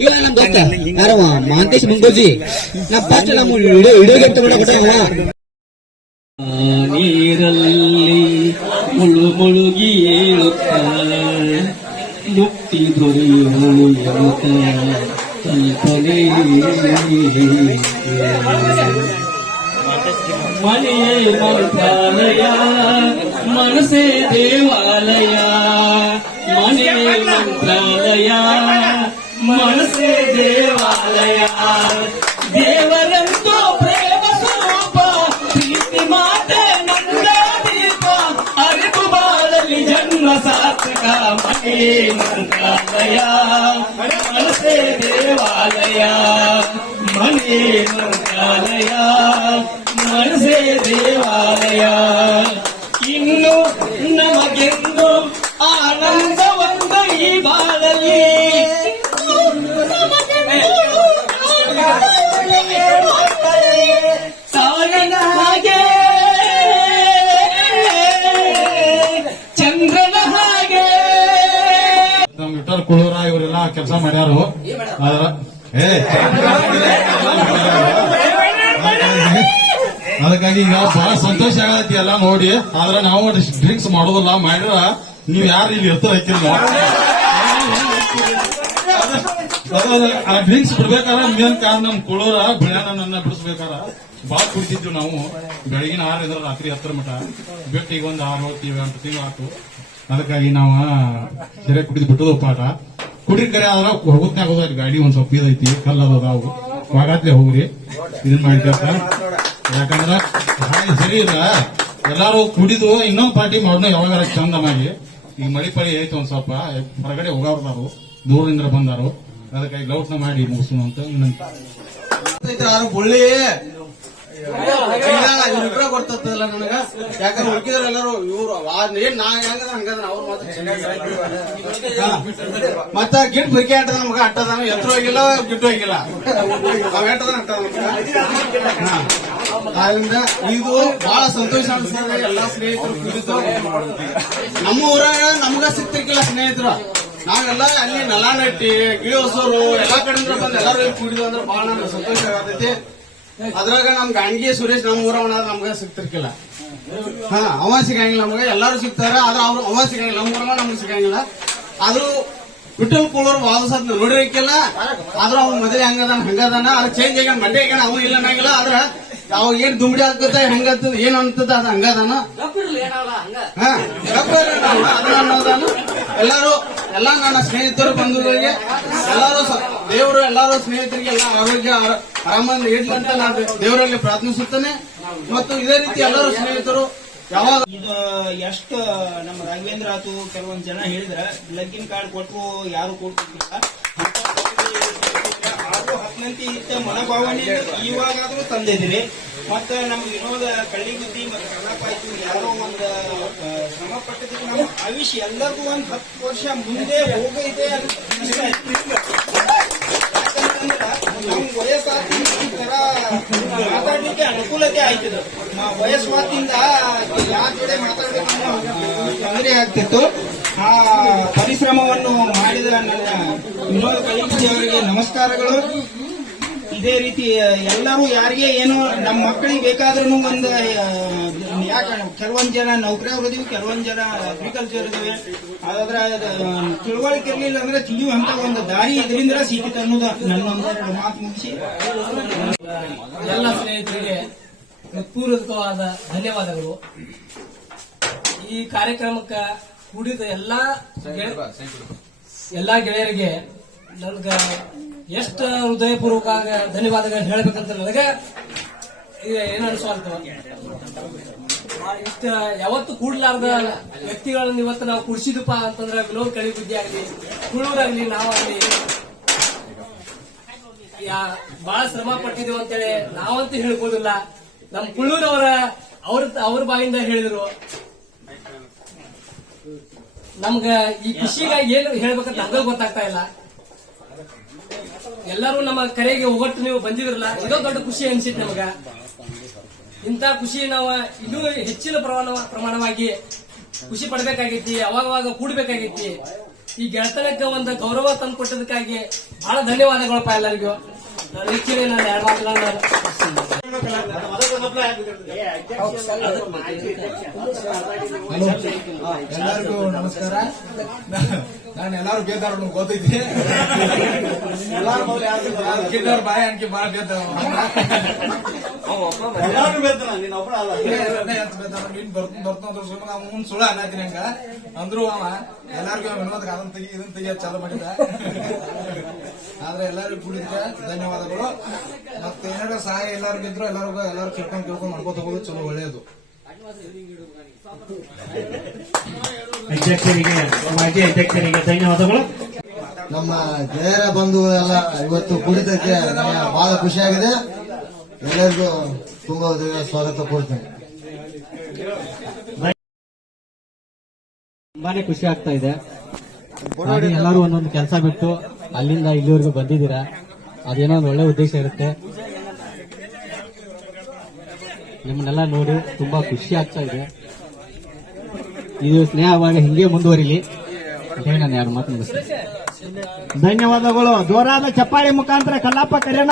S13: ಇಲ್ಲ ನಮ್ ದೋಸ್ತ. ಯಾರವ ಮಾಂತೇಶ್ ಮುಂಗೋಜಿ. ನಾ ಫಸ್ಟ್ ನಮ್ಮ ವಿಡಿಯೋ ವಿಡಿಯೋ ಗಂಟೆ ಬಿಡಬಿಟ್ಟ ನೀರಲ್ಲಿ. ಮುಳುಗಿ ಏಳುತ್ತ ಮುಕ್ತಿ ದೊರೆಯುವಳು ಎನ್ನುತ್ತ ಕಲ್ಪನೆ ಮನೆಯೇ ಮಂತ್ರಾಲಯ ಮನಸೇ ದೇವಾಲಯ ಮನೆಯೇ ಮಂತ್ರಾಲಯ ಮನಸೇ ದೇವಾಲಯ का मणि मंत्रालया मन से देवालया मणि
S14: मंत्रालया मन से देवालया। ಕೆಲಸ ಮಾಡ್ಯಾರು. ಅದಕ್ಕಾಗಿ ನಾವು ಬಹಳ ಸಂತೋಷ ಆಗತ್ತಿ ಎಲ್ಲ ನೋಡಿ. ಆದ್ರೆ ನಾವು ಡ್ರಿಂಕ್ಸ್ ಮಾಡೋದಿಲ್ಲ. ಮಾಡಿದ್ರ ನೀವ್ ಯಾರು ಇಲ್ಲಿ ಇರ್ತಾರ ಹಾಕಿಲ್ಲ ಆ ಡ್ರಿಂಕ್ಸ್ ಬಿಡ್ಬೇಕಾರ ಮೇನ್ ಕಾರಣ ನಮ್ ಕೊಳೋರ ಬೆಳೆಯನ್ನ ಬಿಡಿಸ್ಬೇಕಾರ ಬಾಳ್ ಕುಡಿತಿದ್ವಿ ನಾವು. ಬೆಳಗಿನ ಆರರಿಂದ ರಾತ್ರಿ ಹತ್ತರ ಮಟ ಬಿಟ್ಟು ಈಗ ಒಂದು ಆರು ಏಳು ಎಂಟು ತಿಂಗಳು ಆತು ಅದಕ್ಕಾಗಿ ನಾವು ಸೆರೆ ಕುಡಿದು ಬಿಟ್ಟದ ಪಾಠ. ಕುಡಿ ಕರೆ ಆದ್ರ ಹೋಗುತ್ನಾಗ ಹೋದ್ರಿ ಗಾಡಿ ಒಂದ್ ಸ್ವಲ್ಪ ಇದೈತಿ ಕಲ್ಲ ಅದಾವು. ಹೋಗ್ರಿ. ಇದನ್ ಮಾಡ್ಕೊತ ಯಾಕಂದ್ರ ಸರಿ ಇಲ್ಲ ಎಲ್ಲಾರು ಕುಡಿದು ಇನ್ನೊಂದ್ ಪಾರ್ಟಿ ಮಾಡೋಣ ಯಾವಾಗಾರ ಚಂದನಾಗಿ ಈಗ ಮಳಿ ಪಳಿ ಐತಿ ಒಂದ್ ಸ್ವಲ್ಪ, ಹೊರಗಡೆ ಹೋಗಾರ್ದಾರು, ದೂರದಿಂದ ಬಂದಾರು. ಅದಕ್ಕಾಗಿ ಲೌಟ್ನ ಮಾಡಿ ಮುಗಿಸು ಅಂತ ವಿನಂತಿ
S15: ಯಾರು ಬುಳ್ಳಿ. ಇವ್ರಿಬ್ರ ಗೊತ್ತಲ್ಲ ನನಗ. ಯಾಕಂದ್ರೆ ಹುಡುಕಿದ್ರೆ ಎಲ್ಲರೂ, ಇವ್ರು ಏನ್ ನಾ ಹೆಂಗದ ಹಂಗದ ಅವ್ರು ಮಾತ್ರ ಮತ್ತ ಗಿಡ್ ಬುರ್ಕೆ ಆಟದ ನಮಗ ಅಟ್ಟದಾನ, ಎತ್ತರ ಹೋಗಿಲ್ಲ ಗಿಡ್ ಹೋಗಿಲ್ಲ. ಅವ್ ಆಟದ ಆದ್ರಿಂದ ಇದು ಬಹಳ ಸಂತೋಷ ಅನ್ಸ್ತದೆ ಎಲ್ಲಾ ಸ್ನೇಹಿತರು ಕುರಿತು ನಮ್ಮ ಊರಾಗ ನಮ್ಗ ಸಿಕ್ತಿರ್ಕಿಲ್ಲ ಸ್ನೇಹಿತರು. ನಾವೆಲ್ಲ ಅಲ್ಲಿ ನಲಾನಟ್ಟಿ ಗಿಳಿ ಹೊಸೂರು, ಎಲ್ಲಾ ಕಡೆಯಿಂದ ಬಂದು ಎಲ್ಲರೂ ಕುಡಿದು ಅಂದ್ರೆ ಬಹಳ ನಮ್ಗೆ ಸಂತೋಷ ಆಗತೈತಿ ಅದ್ರಾಗ ನಮ್ ಗಾಂಗಿ ಸುರೇಶ್ ನಮ್ ಊರವನ ನಮ್ಗ ಸಿಗ್ತಿರ್ಕಿಲ್ಲ. ಹಾ ಅವ ಸಿಗಂಗಿಲ್ಲ ನಮ್ಗ ಎಲ್ಲಾರು ಸಿಗ್ತಾರ, ಆದ್ರ ಅವ್ರು ಅವ ಸಿಗಂಗಿಲ್ಲ ನಮ್ಮ ಊರವ ನಮ್ಗೆ ಸಿಗಂಗಿಲ್ಲ. ಆದ್ರೂ ವಿಠಲ್ ಕುಳೂರ್ ವಾದಸದ್ ನೋಡಿರಕ್ಕಿಲ್ಲ ಆದ್ರ ಅವ್ನ ಮೊದಲೇ ಹಂಗದಾನ ಹಂಗದಾನ ಅದ್ ಚೇಂಜ್ ಆಗ್ಯಾನ ಮಂಡ್ಯ ಅವನು ಅವ ಇಲ್ಲ ಅನ್ನಂಗಿಲ್ಲ ಆದ್ರ ಅವ ಏನ್ ದುಂಬಡಿ ಆಗ್ತದ ಹೆಂಗತ್ತದ ಏನ್ ಅಂತದ ಅದ ಹಂಗದಾನ? ಎಲ್ಲಾರು ಎಲ್ಲಾ ಅನ್ನೋದಾನು. ಎಲ್ಲರೂ ಎಲ್ಲ ನನ್ನ ಸ್ನೇಹಿತರು ಬಂಧುಗಳಿಗೆ ಎಲ್ಲಾರು ದೇವರು ಎಲ್ಲಾರು ಸ್ನೇಹಿತರಿಗೆ ಎಲ್ಲ ಆರೋಗ್ಯ ಆರಾಮಂದ ಆರಾಮಾಗಿ ಇಡ್ಲಿ ಅಂತ ನಾನು ದೇವರಲ್ಲಿ ಪ್ರಾರ್ಥಿಸುತ್ತೇನೆ. ಮತ್ತು ಇದೇ ರೀತಿ ಎಲ್ಲಾರು ಸ್ನೇಹಿತರು
S16: ಯಾವಾಗ
S17: ಇದು ಎಷ್ಟು ನಮ್ಮ ರಾಘವೇಂದ್ರ ಆತು ಕೆಲವೊಂದ್ ಜನ ಹೇಳಿದ್ರೆ ಲಗ್ಗಿನ ಕಾರ್ಡ್ ಕೊಟ್ಟು ಯಾರು ಕೊಡ್ತಿರ್ಲಿಲ್ಲ. ಹತ್ತನಂತಿ ಇತ್ತ ಮನೋಭಾವನೆ ಇವಾಗಾದ್ರೂ ತಂದಿದ್ರಿ ಮತ್ತ ನಮ್ಗೆ ವಿನೋದ ಕಳ್ಳಿಗುದ್ದಿ ಮತ್ತೆ ಆಯ್ತು. ಯಾರೋ ಒಂದು ಶ್ರಮ ಪಟ್ಟದಕ್ಕೆ ನಮ್ಮ ಆಯುಷ್ ಎಲ್ಲರಿಗೂ ಒಂದ್ ಹತ್ತು ವರ್ಷ ಮುಂದೆ ಹೋಗೈತೆ ನಮ್ ವಯಸ್ಸಾದ ಈ ತರ ಮಾತಾಡ್ಲಿಕ್ಕೆ ಅನುಕೂಲತೆ ಆಯ್ತದ ವಯಸ್ಸಾದಿಂದ ಯಾರ ಜೊತೆ ಮಾತಾಡ್ಬೇಕು ತೊಂದರೆ ಆಗ್ತಿತ್ತು. ಆ ಪರಿಶ್ರಮವನ್ನು ಮಾಡಿದ ನನ್ನ ವಿನೋದ ಕಳಿಸಿ ಅವರಿಗೆ ನಮಸ್ಕಾರಗಳು. ಇದೇ ರೀತಿ ಎಲ್ಲರೂ ಯಾರಿಗೆ ಏನು ನಮ್ಮ ಮಕ್ಕಳಿಗೆ ಬೇಕಾದ್ರೂ ಒಂದು ಯಾಕೆ ಕೆಲವೊಂದ್ ಜನ ನೌಕರಿಯವ್ರು ಇದೀವಿ ಕೆಲವೊಂದು ಜನ ಅಗ್ರಿಕಲ್ಚರ್ ಇದಾವೆ ಹಾಗಾದ್ರೆ ಅದು ತಿಳುವಳಿಕೆ ಇರಲಿಲ್ಲ ಅಂದ್ರೆ ತಿಳಿಯುವಂತ ಒಂದು ದಾರಿ ಇದರಿಂದ ಸಿಕ್ಕಿತು ಅನ್ನೋದು ನನ್ನ ಒಂದೆರಡು ಮಾತು ಮುಗಿಸಿ.
S11: ಎಲ್ಲ ಸ್ನೇಹಿತರಿಗೆ ಹೃತ್ಪೂರ್ವಕವಾದ ಧನ್ಯವಾದಗಳು. ಈ ಕಾರ್ಯಕ್ರಮಕ್ಕೆ ಕೂಡಿದ ಎಲ್ಲಾ ಎಲ್ಲಾ ಗೆಳೆಯರಿಗೆ ನನ್ಗ ಎಷ್ಟು ಹೃದಯಪೂರ್ವಕ ಧನ್ಯವಾದಗಳು ಹೇಳ್ಬೇಕಂತ ನನಗೆ ಏನು ಸ್ವಾಗತ ಇಷ್ಟ ಯಾವತ್ತು ಕೂಡ್ಲಾರ್ದ ವ್ಯಕ್ತಿಗಳನ್ನ ಇವತ್ತು ನಾವು ಕುಡ್ಸಿದಪ್ಪ ಅಂತಂದ್ರೆ ವಿನೋದ್ ಕಳಿ ಬುದ್ಧಿ ಆಗ್ಲಿ ಕುಳ್ಳೂರಾಗ್ಲಿ ನಾವಾಗ್ಲಿ ಬಹಳ ಶ್ರಮ ಪಟ್ಟಿದೀವಿ ಅಂತೇಳಿ ನಾವಂತೂ ಹೇಳ್ಬೋದಿಲ್ಲ. ನಮ್ ಕುಳ್ಳೂರವರ ಅವ್ರ ಅವ್ರ ಬಾಯಿಂದ ಹೇಳಿದ್ರು. ನಮ್ಗ ಈ ಖುಷಿಗಾಗಿ ಏನು ಹೇಳ್ಬೇಕಂತ ನಮ್ಗ ಗೊತ್ತಾಗ್ತಾ ಇಲ್ಲ. ಎಲ್ಲರೂ ನಮ್ಮ ಕರೆಗೆ ಒಗ್ಗಟ್ಟು ನೀವು ಬಂದಿದ್ರಲ್ಲ, ಇದೋ ದೊಡ್ಡ ಖುಷಿ ಅನ್ಸಿತ್ ನಮಗ. ಇಂಥ ಖುಷಿ ನಾವು ಇನ್ನೂ ಹೆಚ್ಚಿನ ಪ್ರಮಾಣ ಪ್ರಮಾಣವಾಗಿ ಖುಷಿ ಪಡ್ಬೇಕಾಗೈತಿ ಅವಾಗವಾಗ ಕೂಡ್ಬೇಕಾಗೈತಿ ಈ ಗೆಳತನಕ್ಕೆ ಒಂದು ಗೌರವ ತಂದು ಕೊಟ್ಟದಕ್ಕಾಗಿ ಬಹಳ ಧನ್ಯವಾದಗಳಪ್ಪ ಎಲ್ಲರಿಗೂ.
S16: ಎಲ್ಲರಿಗೂ ನಮಸ್ಕಾರ. ನಾನು ಎಲ್ಲಾರು ಗೆದ್ದಾರ ಗೊತ್ತೈತಿ. ಎಲ್ಲಾರು ಬಾಯಿ ಅನ್ಕಿ ಬಾಳ ಎಲ್ಲಾರು ನೀನ್ ಒಬ್ಬ ನೀನ್ ಬರ್ತ ಸುಮ್ಮನೆ ಮುಂದ್ ಸುಳ್ಳ ಅನ್ನತೀನಿ ಹಂಗ ಅಂದ್ರು ಅವ ಎಲ್ಲಾರ್ಗು ವಿನೋದ್ ಅದನ್ನ ತೆಗಿ ಇದನ್ನ ತೆಗಿಯೋದ್ ಚಾಲು ಮಾಡಿದ. ಆದ್ರೆ ಎಲ್ಲರಿಗೂ ಕೂಡಿದ್ರೆ ಧನ್ಯವಾದಗಳು. ಮತ್ತೆ ಏನಾದ್ರು ಸಹಾಯ ಎಲ್ಲರಿಗೂ ಇದ್ರು ಎಲ್ಲರಿಗೂ ಎಲ್ಲಾರು ಕೇಳ್ಕೊಂಡು ಕೇಳ್ಕೊಂಡ್ ಮಾಡ್ಕೋ ಹೋಗೋದು ಚಲೋ ಒಳ್ಳೆಯದು
S18: ಅಧ್ಯಕ್ಷರಿಗೆ ಮಾಜಿ ಅಧ್ಯಕ್ಷರಿಗೆ ಧನ್ಯವಾದಗಳು.
S19: ನಮ್ಮ ಗೆಳೆಯರ ಬಂಧು ಎಲ್ಲ ಇವತ್ತು ಕುಡಿತಕ್ಕೆ ನನಗೆ ಬಹಳ ಖುಷಿಯಾಗಿದೆ ಎಲ್ಲರಿಗೂ ತುಂಬಾ ಸ್ವಾಗತ ಕೊಡ್ತೇನೆ
S18: ತುಂಬಾನೇ ಖುಷಿ ಆಗ್ತಾ ಇದೆ. ಎಲ್ಲರೂ ಒಂದೊಂದು ಕೆಲಸ ಬಿಟ್ಟು ಅಲ್ಲಿಂದ ಇಲ್ಲಿವರೆಗೂ ಬಂದಿದ್ದೀರಾ? ಅದೇನೋ ಒಂದು ಒಳ್ಳೆ ಉದ್ದೇಶ ಇರುತ್ತೆ. ನಿಮ್ಮನ್ನೆಲ್ಲ ನೋಡಿ ತುಂಬಾ ಖುಷಿ ಆಗ್ತಾ ಇದೆ. ಇದು ಸ್ನೇಹವಾಗಿ ಹಿಂಗೆ ಮುಂದುವರಿಲಿ ನಾನು ಯಾರು ಮಾತು ಧನ್ಯವಾದಗಳು. ಜೋರಾದ ಚಪ್ಪಾಳಿ ಮುಖಾಂತರ ಕಲ್ಲಪ್ಪ ಕರೆಯಣ್ಣ